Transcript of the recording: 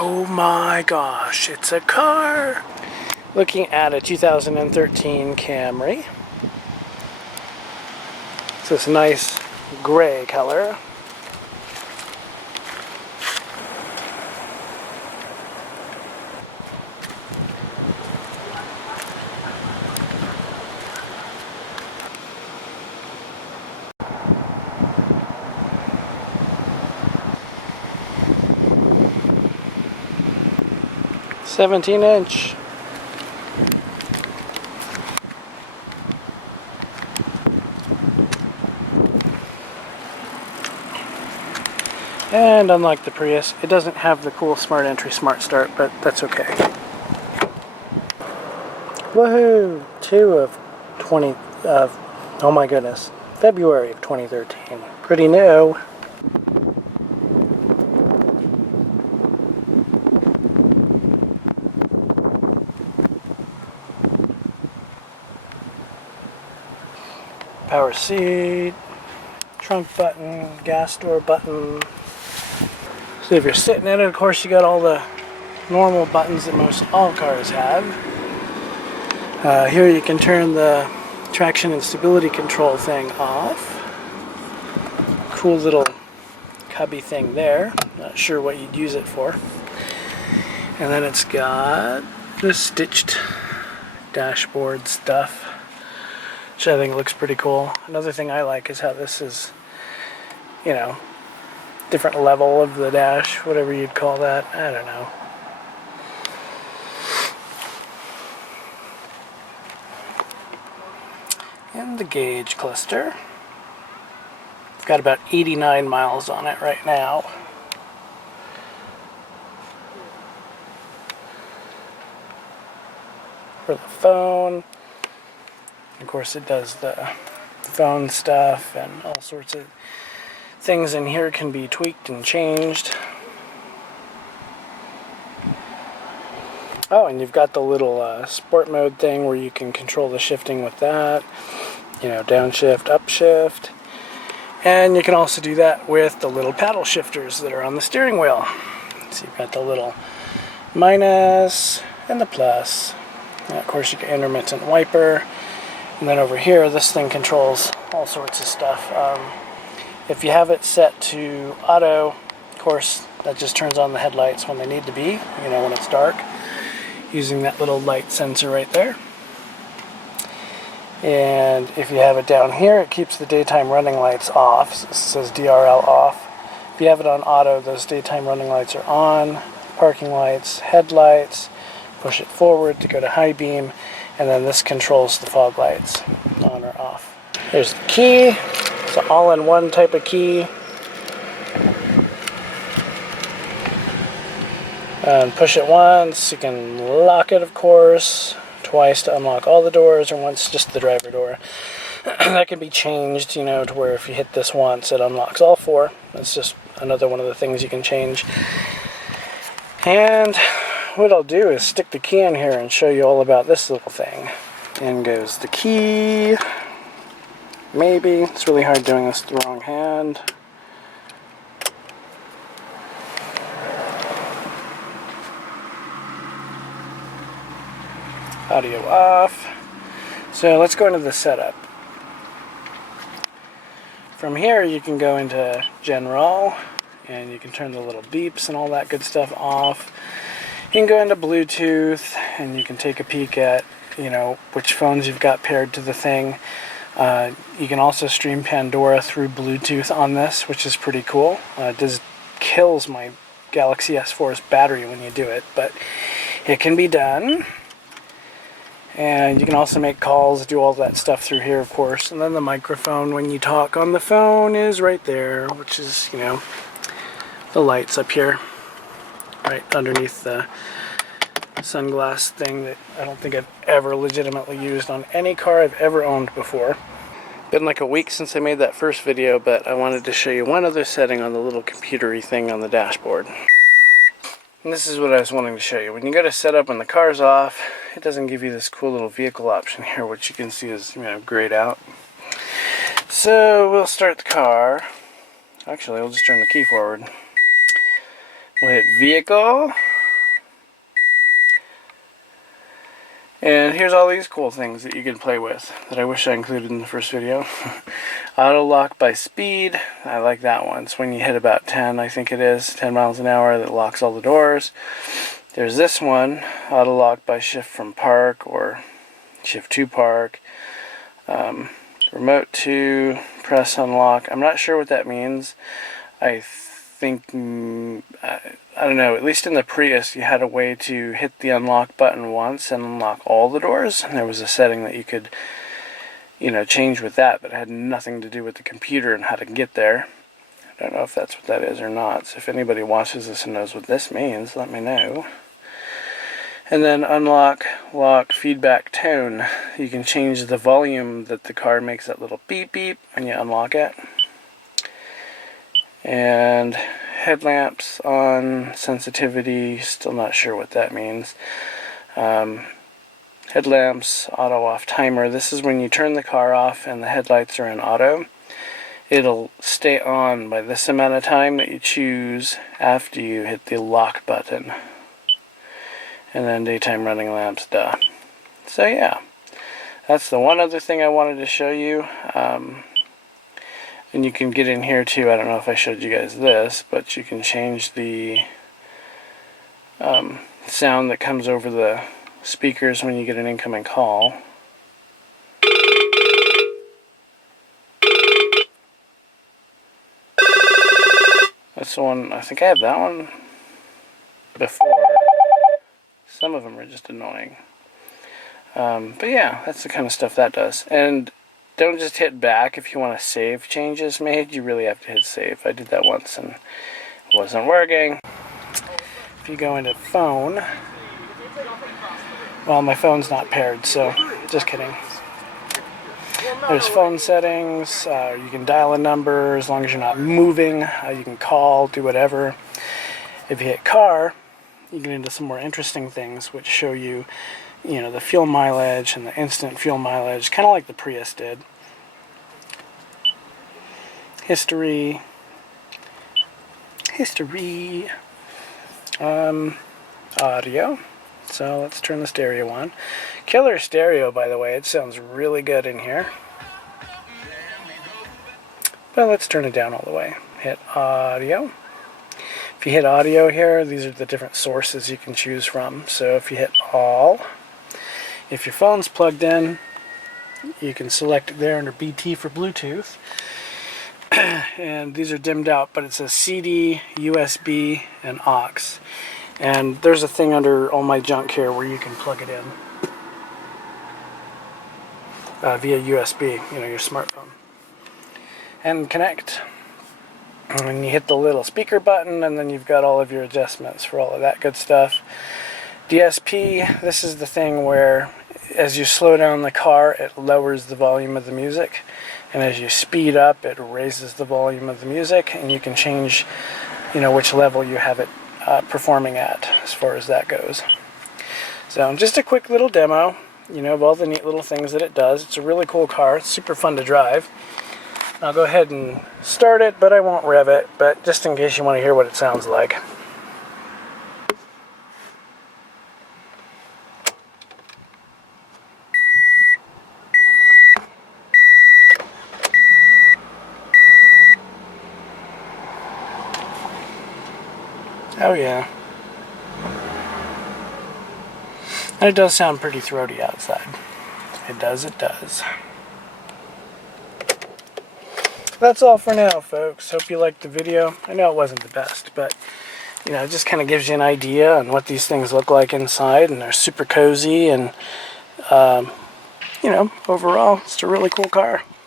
Oh my gosh, it's a car! Looking at a 2013 Camry. It's this nice gray color. "17" And unlike the Prius, it doesn't have the cool smart entry, smart start, but that's okay. Woohoo! 2 of 20, oh my goodness, February of 2013. Pretty new. Power seat, trunk button, gas door button. So if you're sitting in it, of course, you got all the normal buttons that most all cars have. Here you can turn the traction and stability control thing off. Cool little cubby thing there. Not sure what you'd use it for. And then it's got the stitched dashboard stuff, which I think looks pretty cool. Another thing I like is how this is, you know, different level of the dash, whatever you'd call that. I don't know. And the gauge cluster. It's got about 89 miles on it right now. For the phone. Of course, it does the phone stuff, and all sorts of things in here can be tweaked and changed. Oh, and you've got the little sport mode thing where you can control the shifting with that. You know, downshift, upshift. And you can also do that with the little paddle shifters that are on the steering wheel. So you've got the little minus and the plus. And of course, you get intermittent wiper. And then over here, this thing controls all sorts of stuff. If you have it set to auto, of course, that just turns on the headlights when they need to be, you know, when it's dark, using that little light sensor right there. And if you have it down here, it keeps the daytime running lights off. So it says DRL off. If you have it on auto, those daytime running lights are on. Parking lights, headlights, push it forward to go to high beam, and then this controls the fog lights, on or off. There's the key. It's an all-in-one type of key. And push it once, you can lock it, of course. Twice to unlock all the doors, or once just the driver door. That can be changed, you know, to where if you hit this once, it unlocks all 4. That's just another one of the things you can change. And what I'll do is stick the key in here and show you all about this little thing. In goes the key. Maybe. It's really hard doing this with the wrong hand. Audio off. So let's go into the setup. From here you can go into General, and you can turn the little beeps and all that good stuff off. You can go into Bluetooth, and you can take a peek at, you know, which phones you've got paired to the thing. You can also stream Pandora through Bluetooth on this, which is pretty cool. It just kills my Galaxy S4's battery when you do it, but it can be done. And you can also make calls, do all that stuff through here, of course. And then the microphone when you talk on the phone is right there, which is, you know, the lights up here, right underneath the sunglass thing that I don't think I've ever legitimately used on any car I've ever owned before. Been like a week since I made that first video, but I wanted to show you one other setting on the little computery thing on the dashboard. And this is what I was wanting to show you. When you go to setup when the car's off, it doesn't give you this cool little vehicle option here, which you can see is, you know, grayed out. So we'll start the car. Actually, we'll just turn the key forward. We'll hit vehicle, And here's all these cool things that you can play with that I wish I included in the first video. Auto lock by speed. I like that one. It's when you hit about 10, I think it is, 10 miles an hour, that locks all the doors. There's this one, auto lock by shift from park or shift to park. Remote to press unlock. I'm not sure what that means. I think, I don't know, at least in the Prius you had a way to hit the unlock button once and unlock all the doors. And there was a setting that you could, change with that, but it had nothing to do with the computer and how to get there. I don't know if that's what that is or not. So if anybody watches this and knows what this means, let me know. And then unlock, lock, feedback tone. You can change the volume that the car makes that little beep beep when you unlock it. And headlamps on, sensitivity, still not sure what that means. Headlamps, auto off timer. This is when you turn the car off and the headlights are in auto. It'll stay on by this amount of time that you choose after you hit the lock button. And then daytime running lamps, duh. So yeah, that's the one other thing I wanted to show you. And you can get in here too. I don't know if I showed you guys this, but you can change the sound that comes over the speakers when you get an incoming call. That's the one, I think I have that one before. Some of them are just annoying. But yeah, that's the kind of stuff that does. And don't just hit back if you want to save changes made. You really have to hit save. I did that once and it wasn't working. If you go into phone, well, my phone's not paired, so just kidding. There's phone settings. You can dial a number as long as you're not moving. You can call, do whatever. If you hit car, you get into some more interesting things which show you, the fuel mileage and the instant fuel mileage, kind of like the Prius did. History. Audio. So let's turn the stereo on. Killer stereo, by the way. It sounds really good in here. But let's turn it down all the way. Hit audio. If you hit audio here, these are the different sources you can choose from. So if you hit all, if your phone's plugged in, you can select it there under BT for Bluetooth. And these are dimmed out, but it says CD, USB, and aux. And there's a thing under all my junk here where you can plug it in via USB, your smartphone. And connect. And you hit the little speaker button, and then you've got all of your adjustments for all of that good stuff. DSP, this is the thing where as you slow down the car, it lowers the volume of the music. And as you speed up, it raises the volume of the music, and you can change, which level you have it performing at as far as that goes. So just a quick little demo, of all the neat little things that it does. It's a really cool car. It's super fun to drive. I'll go ahead and start it, but I won't rev it, but just in case you want to hear what it sounds like. Oh yeah. And it does sound pretty throaty outside. It does. That's all for now, folks. Hope you liked the video. I know it wasn't the best, but it just kind of gives you an idea on what these things look like inside, and they're super cozy, and overall, it's a really cool car.